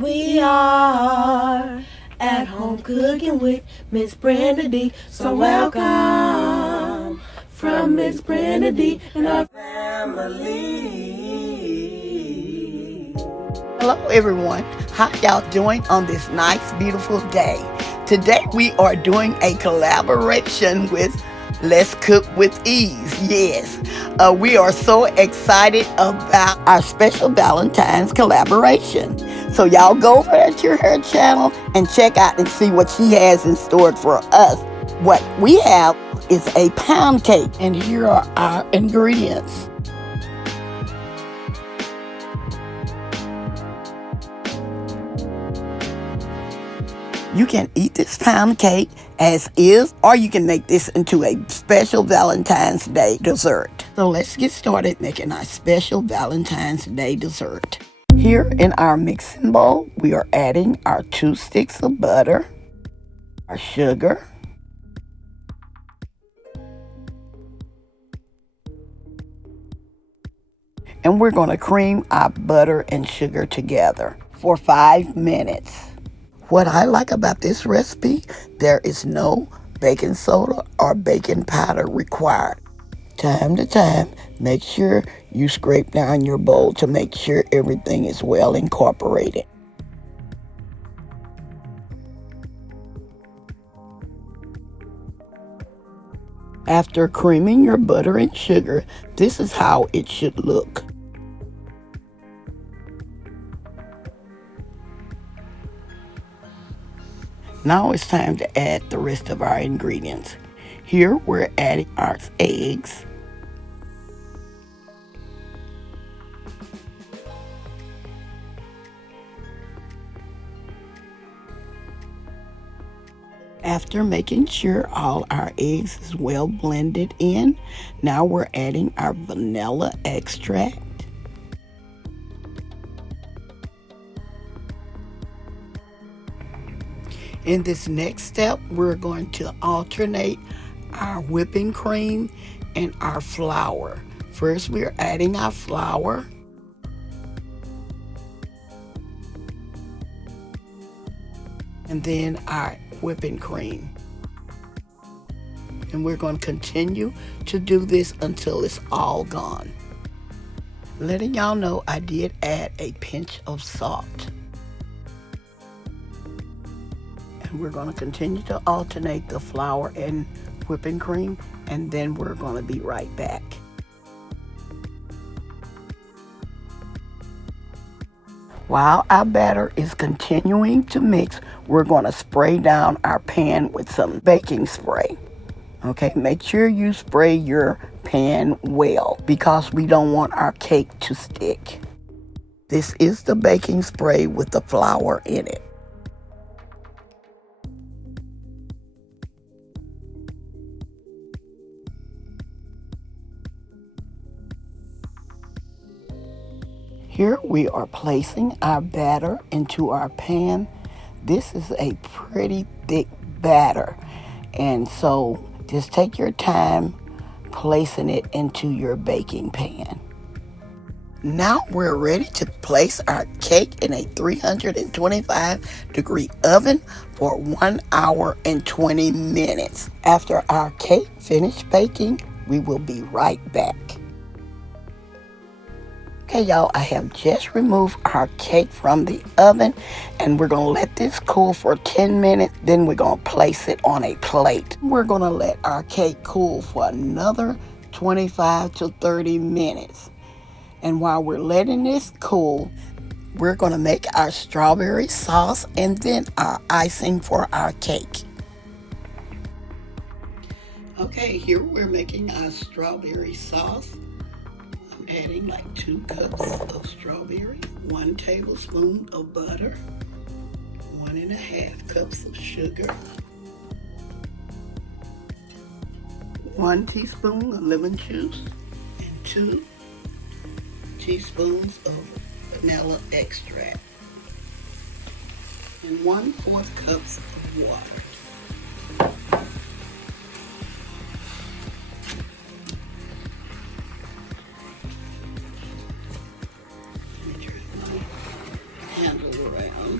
We are at home cooking with Miss Brenda Dee. So welcome from Miss Brenda Dee and our family. Hello everyone, how y'all doing on this nice beautiful day? Today we are doing a collaboration with Let's Cook with Ease. Yes, we are so excited about our special Valentine's collaboration. So y'all go over to her channel and check out and see what she has in store for us. What we have is a pound cake, and here are our ingredients. You can eat this pound cake as is, or you can make this into a special Valentine's Day dessert. So let's get started making our special Valentine's Day dessert. Here in our mixing bowl, we are adding our 2 sticks of butter, our sugar, and we're going to cream our butter and sugar together for 5 minutes. What I like about this recipe, there is no baking soda or baking powder required. Time to time, make sure you scrape down your bowl to make sure everything is well incorporated. After creaming your butter and sugar, this is how it should look. Now it's time to add the rest of our ingredients. Here we're adding our eggs, after making sure all our eggs is well blended in, now we're adding our vanilla extract. In this next step, we're going to alternate our whipping cream and our flour. First, we're adding our flour. And then our whipping cream. And we're going to continue to do this until it's all gone. Letting y'all know I did add a pinch of salt. We're going to continue to alternate the flour and whipping cream, and then we're going to be right back. While our batter is continuing to mix, we're going to spray down our pan with some baking spray. Okay, make sure you spray your pan well because we don't want our cake to stick. This is the baking spray with the flour in it. Here we are placing our batter into our pan. This is a pretty thick batter, and so just take your time placing it into your baking pan. Now we're ready to place our cake in a 325-degree oven for 1 hour and 20 minutes. After our cake finished baking, we will be right back. Okay, y'all, I have just removed our cake from the oven, and we're going to let this cool for 10 minutes. Then we're going to place it on a plate. We're going to let our cake cool for another 25 to 30 minutes. And while we're letting this cool, we're going to make our strawberry sauce and then our icing for our cake. Okay, here we're making our strawberry sauce. Adding like 2 cups of strawberries, 1 tablespoon of butter, 1.5 cups of sugar, 1 teaspoon of lemon juice, and 2 teaspoons of vanilla extract, and 1/4 cups of water. Handle around.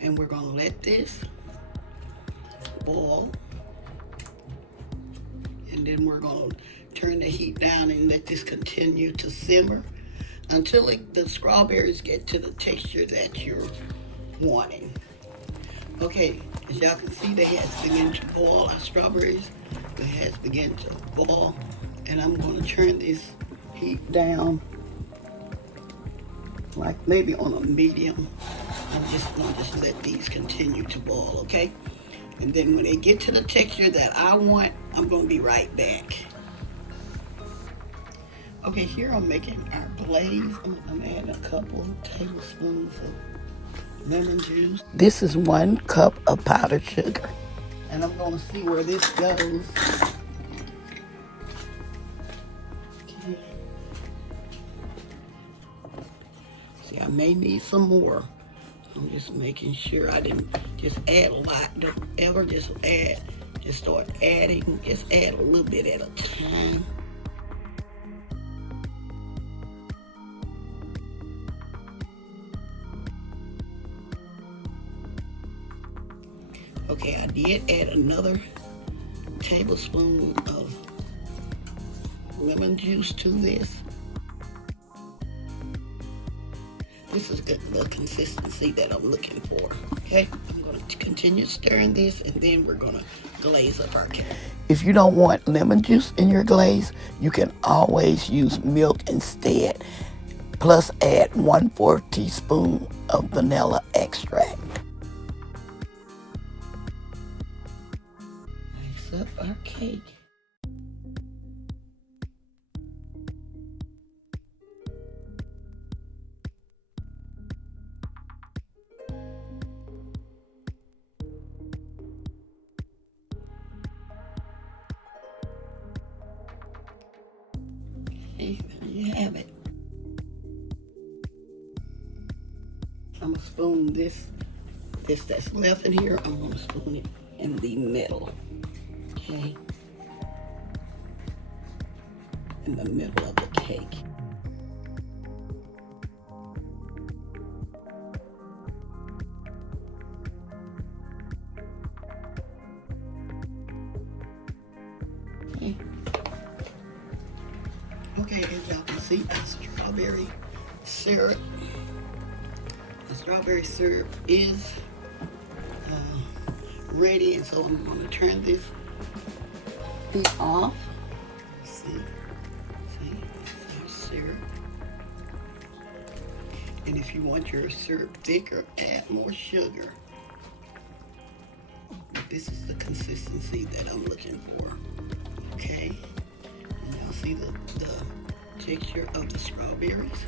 And we're gonna let this boil. And then we're gonna turn the heat down and let this continue to simmer until the strawberries get to the texture that you're wanting. Okay, as y'all can see, they has begun to boil. Our strawberries, they has begun to boil. And I'm gonna turn this heat down, like maybe on a medium. I'm just gonna let these continue to boil, okay? And then when they get to the texture that I want, I'm gonna be right back. Okay, here I'm making our glaze. I'm adding a couple tablespoons of lemon juice. This is 1 cup of powdered sugar. And I'm gonna see where this goes. Okay. See, I may need some more. I'm just making sure I didn't just add a lot. Don't ever just add, just start adding, just add a little bit at a time. Okay, I did add another tablespoon of lemon juice to this. This is the consistency that I'm looking for, okay? I'm going to continue stirring this, and then we're going to glaze up our cake. If you don't want lemon juice in your glaze, you can always use milk instead. Plus add 1/4 teaspoon of vanilla extract. Mix up our cake. Okay, there you have it. I'm gonna spoon this that's left in here, I'm gonna spoon it in the middle. Okay? In the middle of the cake. Okay. Okay, as y'all can see, our strawberry syrup. The strawberry syrup is ready, and so I'm going to turn this heat off. See, this is our syrup. And if you want your syrup thicker, add more sugar. But this is the consistency that I'm looking for. Okay, and y'all see the texture of the strawberries.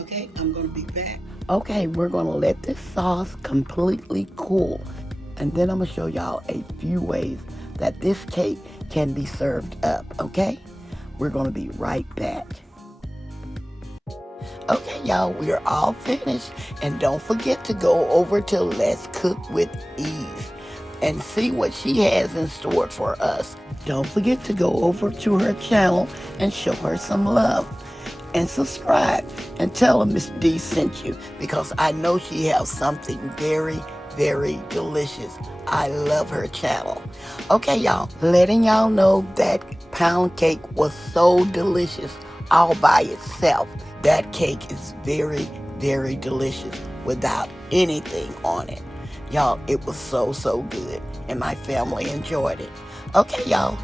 Okay, I'm gonna be back. Okay, we're gonna let this sauce completely cool. And then I'm gonna show y'all a few ways that this cake can be served up, okay? We're gonna be right back. Okay, y'all, we're all finished. And don't forget to go over to Let's Cook with Ease and see what she has in store for us. Don't forget to go over to her channel and show her some love. And subscribe and tell her Miss D sent you, because I know she has something very, very delicious. I love her channel. Okay, y'all, letting y'all know that pound cake was so delicious all by itself. That cake is very, very delicious without anything on it. Y'all, it was so, so good, and my family enjoyed it. Okay, y'all,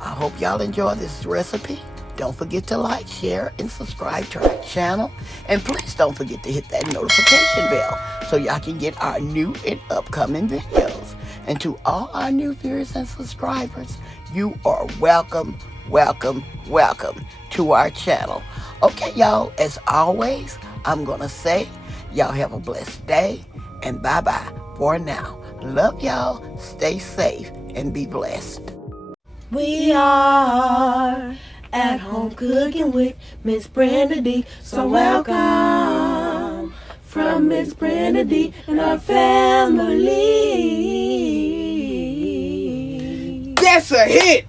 I hope y'all enjoy this recipe. Don't forget to like, share, and subscribe to our channel. And please don't forget to hit that notification bell so y'all can get our new and upcoming videos. And to all our new viewers and subscribers, you are welcome, welcome, welcome to our channel. Okay, y'all, as always, I'm going to say y'all have a blessed day, and bye-bye for now. Love y'all, stay safe, and be blessed. We are at home cooking with Miss Brenda Dee. So welcome from Miss Brenda Dee and our family. That's a hit!